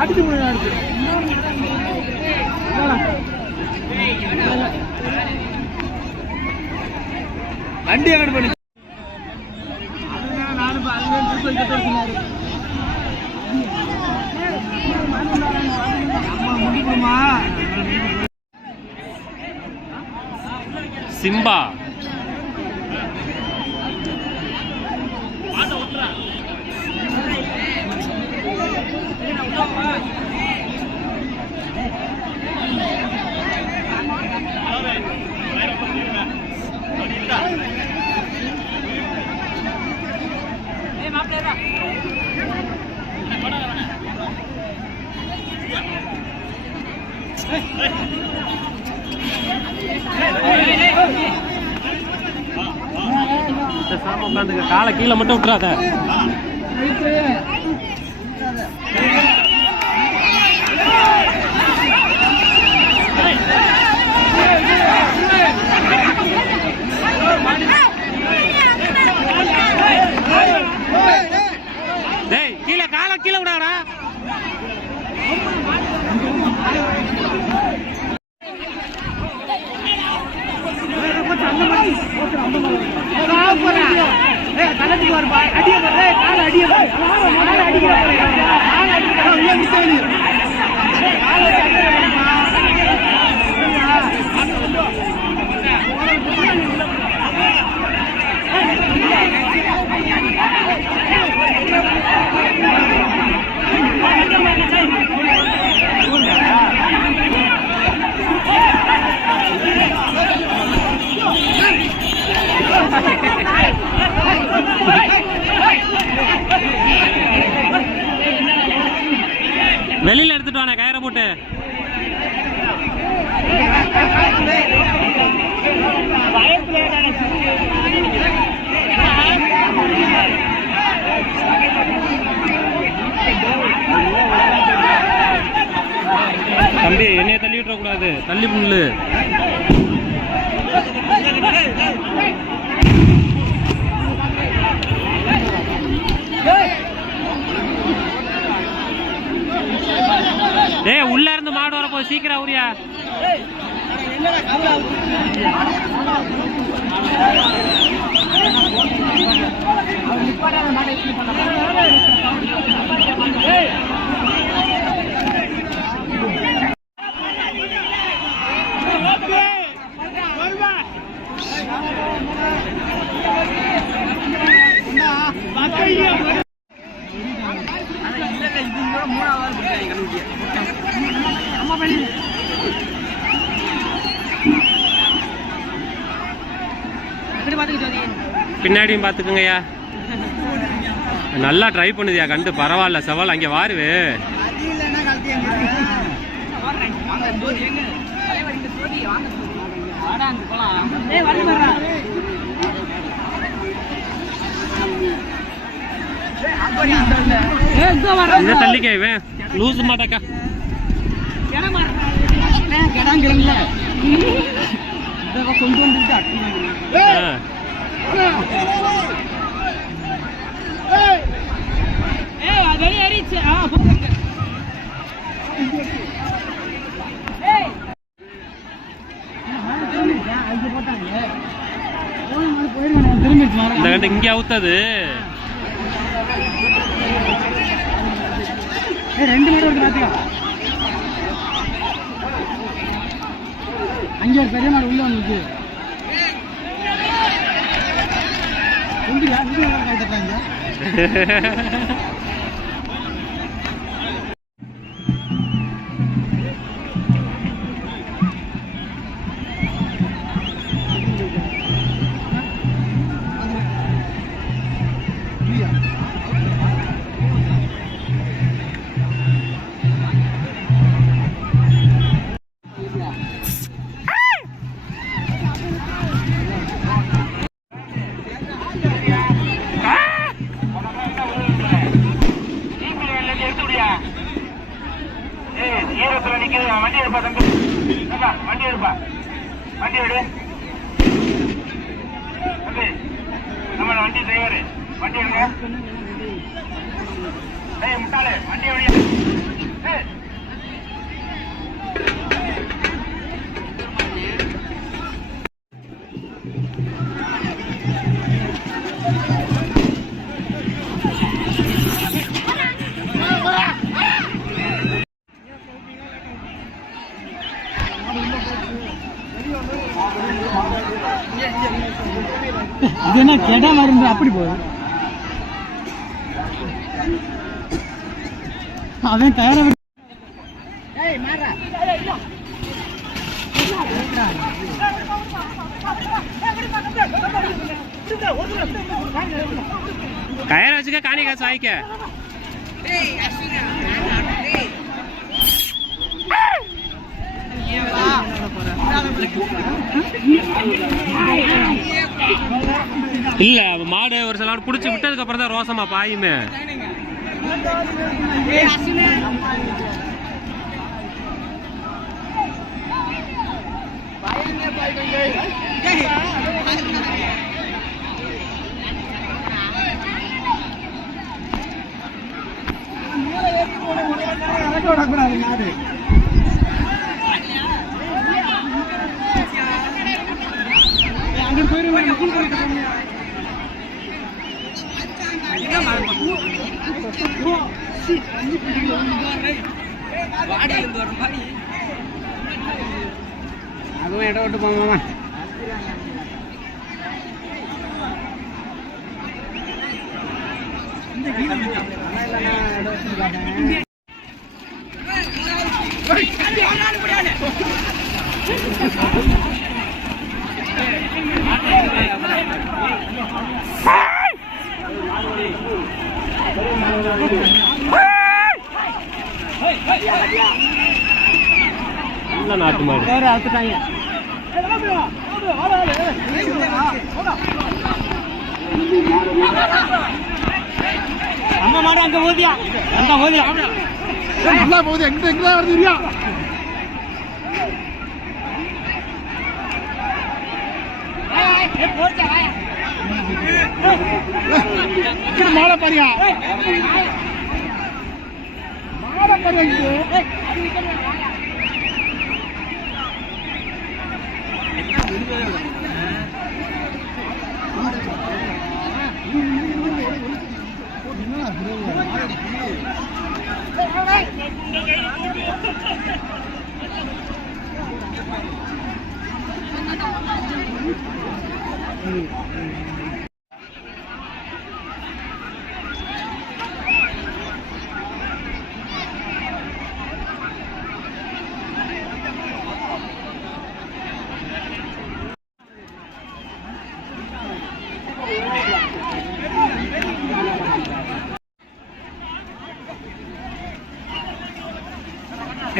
அடிச்சு வண்டி எங்கடி பண்ணி சிம்பா உட்காந்துக்க, காலை கீழே மட்டும் விட்டுறாத. டேய் கீழே காலை கீழே விடாடா. வெளியில எடுத்துட்டு வானே கயிறை போட்டு. தம்பி என்னைய தள்ளி விட்டுற கூடாது, தள்ளி புல்லு. ஏய் உள்ள இருந்து மாடு வரப்போ சீக்கிரம் ஊரியா. பின்னாடியும் பாத்துக்குங்கய்யா. நல்லா ட்ரை பண்ணுதியா கண்டு, பரவாயில்ல. சவால் அங்கே வாருவே. தள்ளிக்க இவன் லூசு மாட்டாக்கா. கொண்டு வந்துட்டு இந்த கண்டு இங்க அவுத்தது. அங்கே ஒரு பெரிய மாடு உள்ள வந்து வண்டி எடுப்பா தம்பி, வண்டி எடுப்பா, வண்டி எடு தம்பி, நம்ம வண்டி டிரைவரு, வண்டி எடுங்க. முட்டாளே வண்டி வழியா இது என்ன கெடா மருந்து அப்படி போகுது அவன் தயாரா கயிறு வச்சுக்க காணி காசு வாய்க்க இல்ல மாடு ஒரு சில நாள் புடிச்சு விட்டதுக்கு அப்புறம் தான் ரோசமா பாயுமே. அதுவும் இடம் விட்டு போமாமா நாட்டு மாடு அறுத்துட்டாங்க. அம்மா மாடு அங்க போதியா அங்க போதியா நல்லா போகுது எங்க வருதுரியா மாலை பாரியா மாலை பாரியா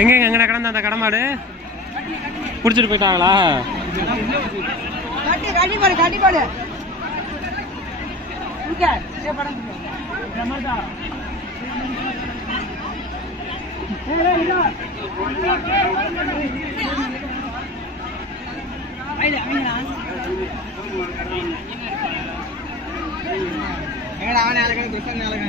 எங்க எங்கட கடந்த அந்த கடமாடு புடிச்சிட்டு போயிட்டாங்களா? மாடு வருது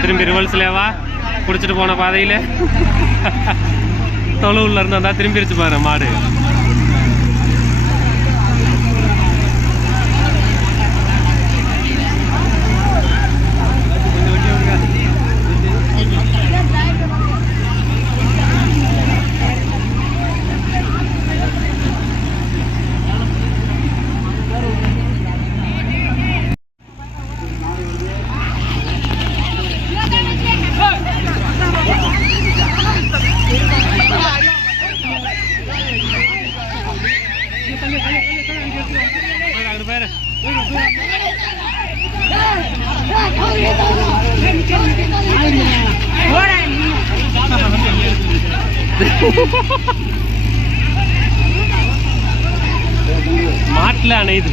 திரும்பி ரிவல்ஸ்லேவா பிடிச்சிட்டு போன பாதையில் தொழுவுல இருந்து வந்தா திரும்பிடுச்சு பாரு மாடு. மாட்டில் அணையுது.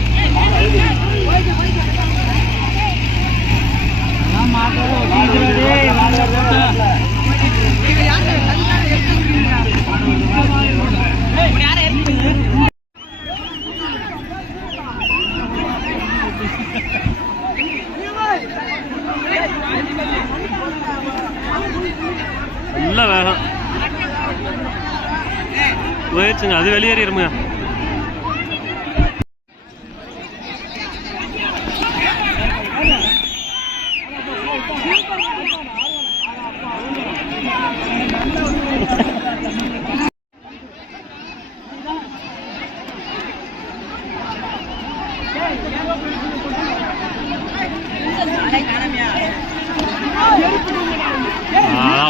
நல்ல வேகம் போயிடுச்சுங்க. அது வெளியேறிடுங்க.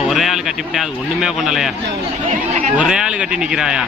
ஒரே ஆள் கட்டிவிட்டே அது ஒண்ணுமே பண்ணலையா? ஒரே ஆள் கட்டி நிக்கிறாயா?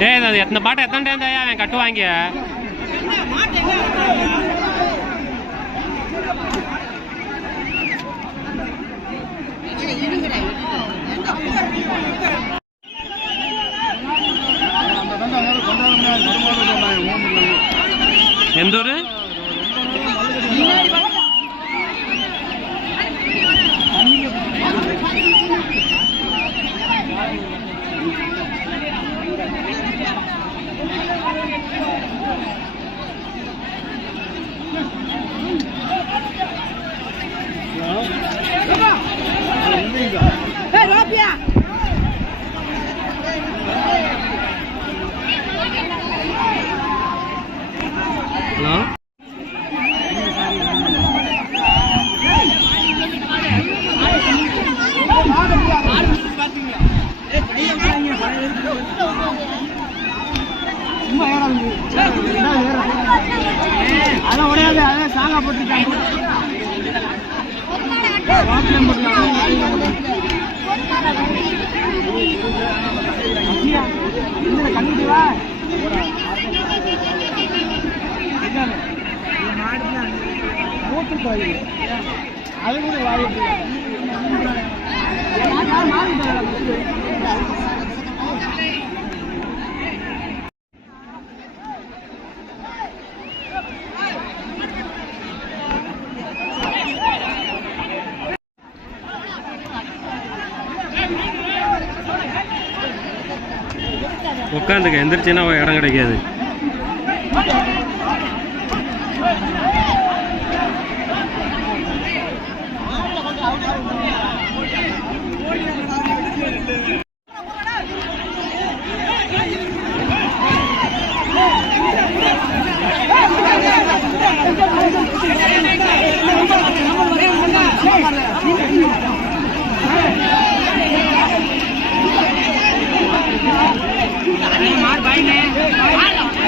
டேய் அது எத்தனை பாட்டை எத்தனை டைம் தாயா அவன் கட்டுவாங்க? எந்த ஊரு? ஹலோ அதான் உடையாது. அதான் சாங்கா போட்டுருக்காங்க. கண்டிப்பா அது கூட வாய்ப்பு. உட்காந்துக்க, எந்திரிச்சுன்னா இடம் கிடைக்காது. मार भाई ने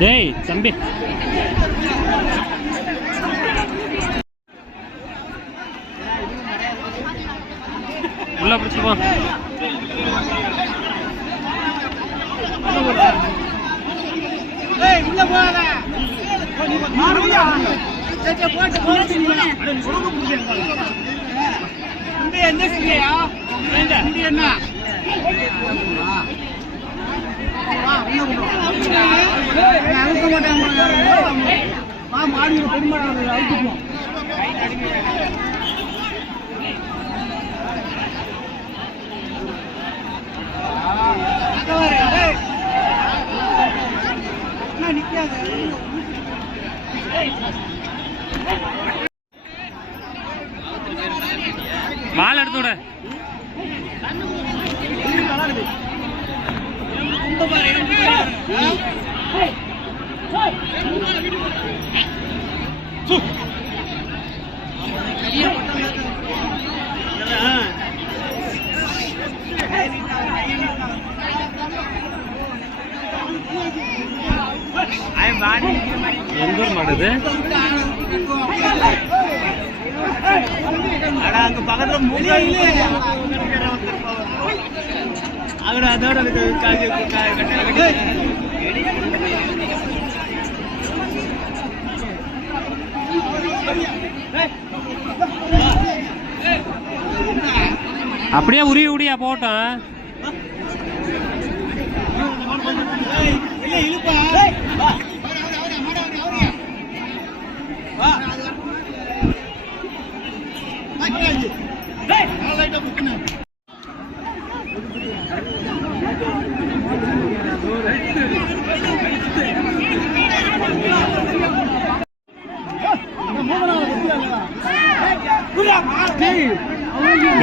டேய் தம்பி உள்ள பிடிச்சிப்போ. வால் எடுத்து விட. எந்த ஊர் மாடு இது? அங்க பக்கத்துல அதோட அப்படியே உரிய உரியா போட்டோம்.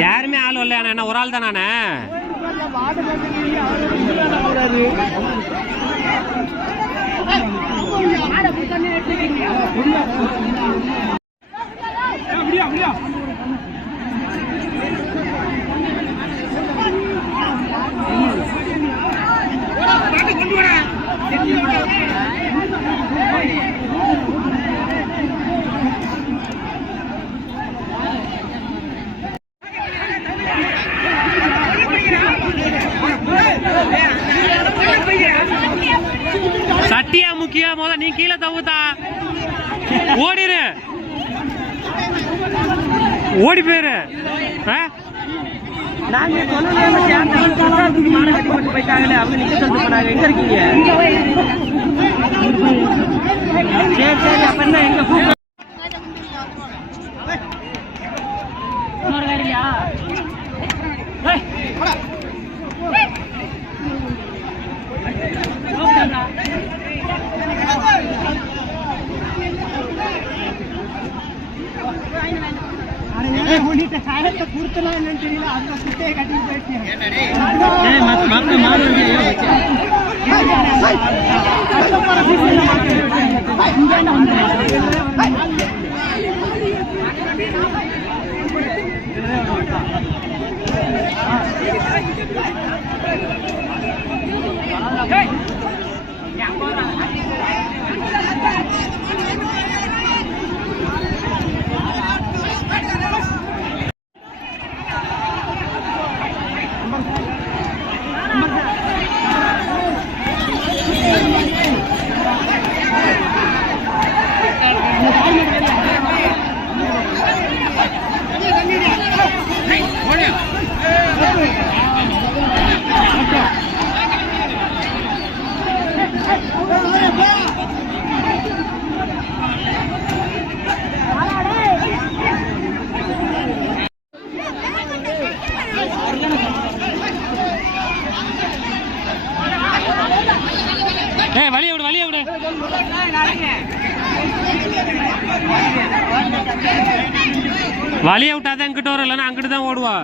யாருமே ஆள் வரல. என்ன ஒரு ஆள் தான் நானே. சட்டியா முக்கியம். போத நீ கீழே தவுத்தா ஓடிரு. ஓடி போயிரு. நாங்க போயிட்டாங்களே அவங்க நிக்க சொல்லிட்டு போனாங்க. எங்க இருக்கீங்க? சரி சரி அப்ப என்ன எங்க கூப்பிட்டு கொடுத்தலாம் என்னன்னு தெரியல. அந்த குட்டையை கட்டி போயிட்டேன். வழிய விடு வழிய விடு. வழிய விட்டாதான் இங்கிட்ட வரும். இல்லைன்னா அங்கிட்டு தான் ஓடுவா.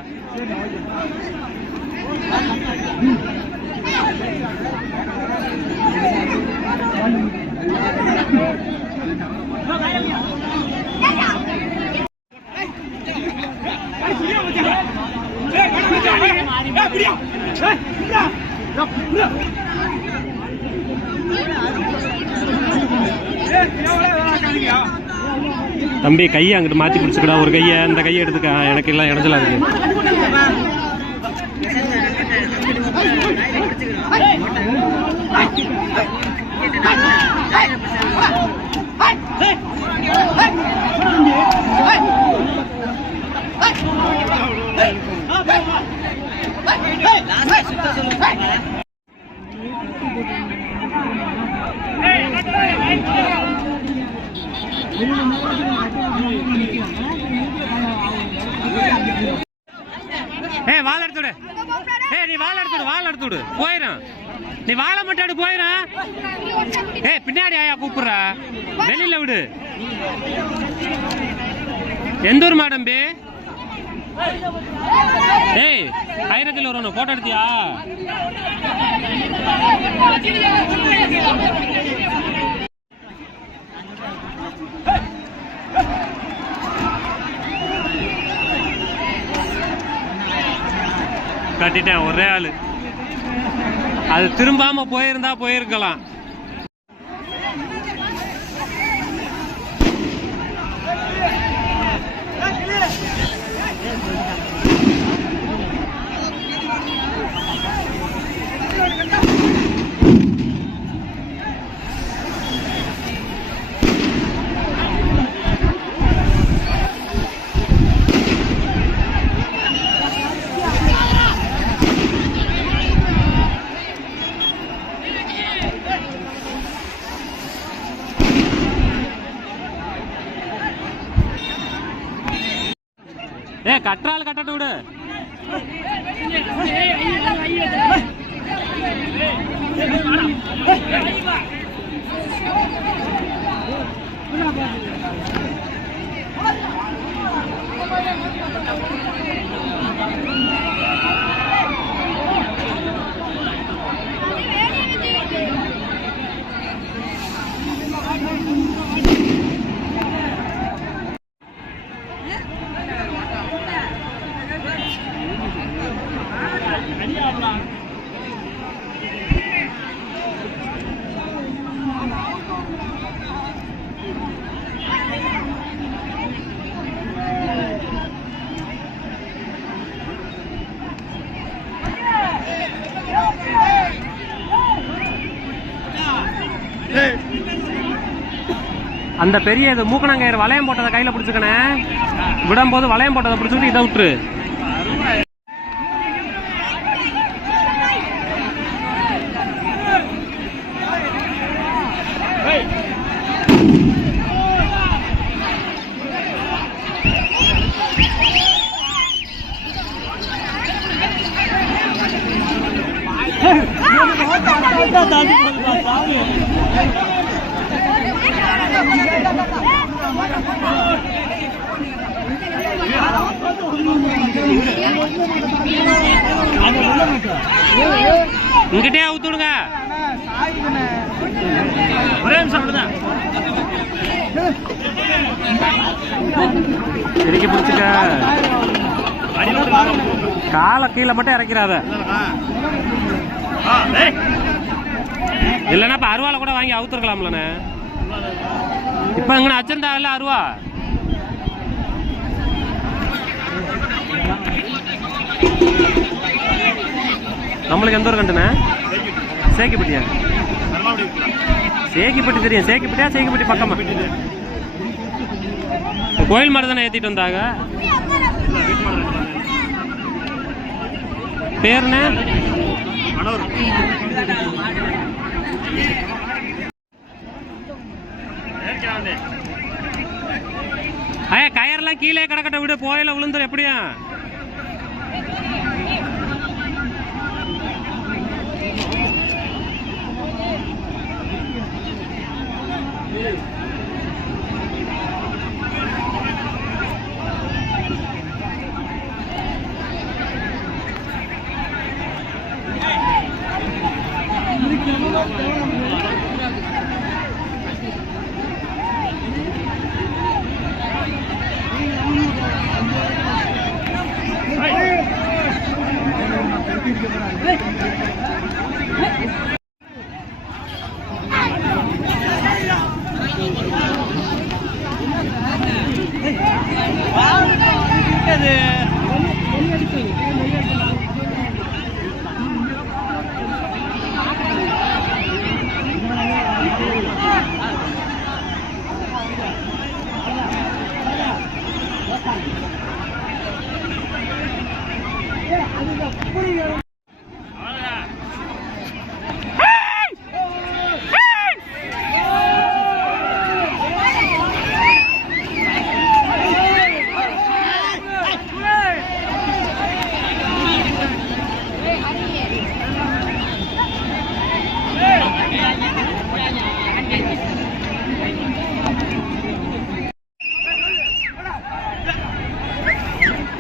தம்பி கையை அங்கிட்டு மாற்றி பிடிச்சிக்கடா. ஒரு கையை இந்த கையை எடுத்துக்க. எனக்கு எல்லாம் இடைஞ்சலா இருக்கு. வாழை எடுத்துடு. நீ வாழை எடுத்துடு. வாழை எடுத்துடு போயிடும். நீ வாழை மட்டும் எடு போயிடும். பின்னாடி ஆயா கூப்பிடுறா. வெளியில விடு. எந்த ஊர் மேடம்பி? ஆயிரத்தில் வரணும். போட்டோ எடுத்தியா? கட்டிட்டேன் ஒரே ஆளு. அது திரும்பாம போயிருந்தா போயிருக்கலாம். கற்றால் கட்டட்டு விடு. அந்த பெரிய மூக்கணங்கயிறு வளையம் போட்டதை கையில பிடிச்சுக்கணே. விடும் போது வளையம் போட்டதை பிடிச்சிட்டு இதை விட்டுரு. இங்கிட்டே அவுத்துடுங்க. ஒரே நிமிஷம் இறக்கி பிடிச்சிக்க. காலை கீழே மட்டும் இறக்கிறாத. இல்லைன்னா இப்ப அருவால கூட வாங்கி அவுத்துருக்கலாம்லண்ணே. இப்ப இங்க அச்சிருந்தா இல்ல அருவா. நம்மளுக்கு எந்த ஒரு கண்டுண்ணே? சேக்கிப்பட்டியா? சேக்கிப்பட்டி தெரியும். சேக்கிப்பட்டியா? சேக்கிப்பட்டி பக்கமா கோயில் மாதிரி தானே ஏத்திட்டு வந்தாங்க. பேருண்ணே? ஐயா கயர்லாம் கீழே கிடக்கட்ட விடு. போயில விழுந்துரு எப்படியா?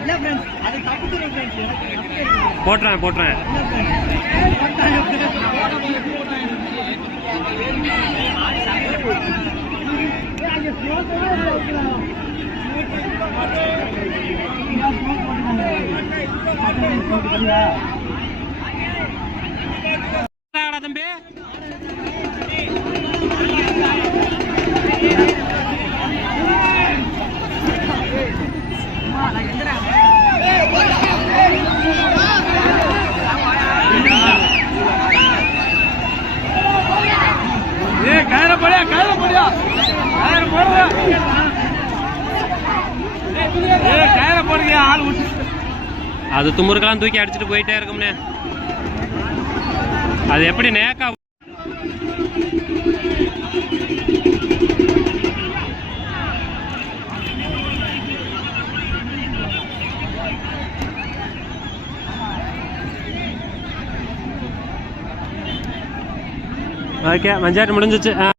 இல்ல ஃப்ரெண்ட்ஸ் அது தப்புறேன் ஃப்ரெண்ட்ஸ் எனக்கு தப்பு போட்டுறேன் போட்டுறேன். தம்பி அது துமுறுக்கெல்லாம் தூக்கி அடிச்சுட்டு போயிட்டே இருக்கும்னே. அது எப்படி நேக்கா ஓகே மஞ்சாட்டு முடிஞ்சிச்சு.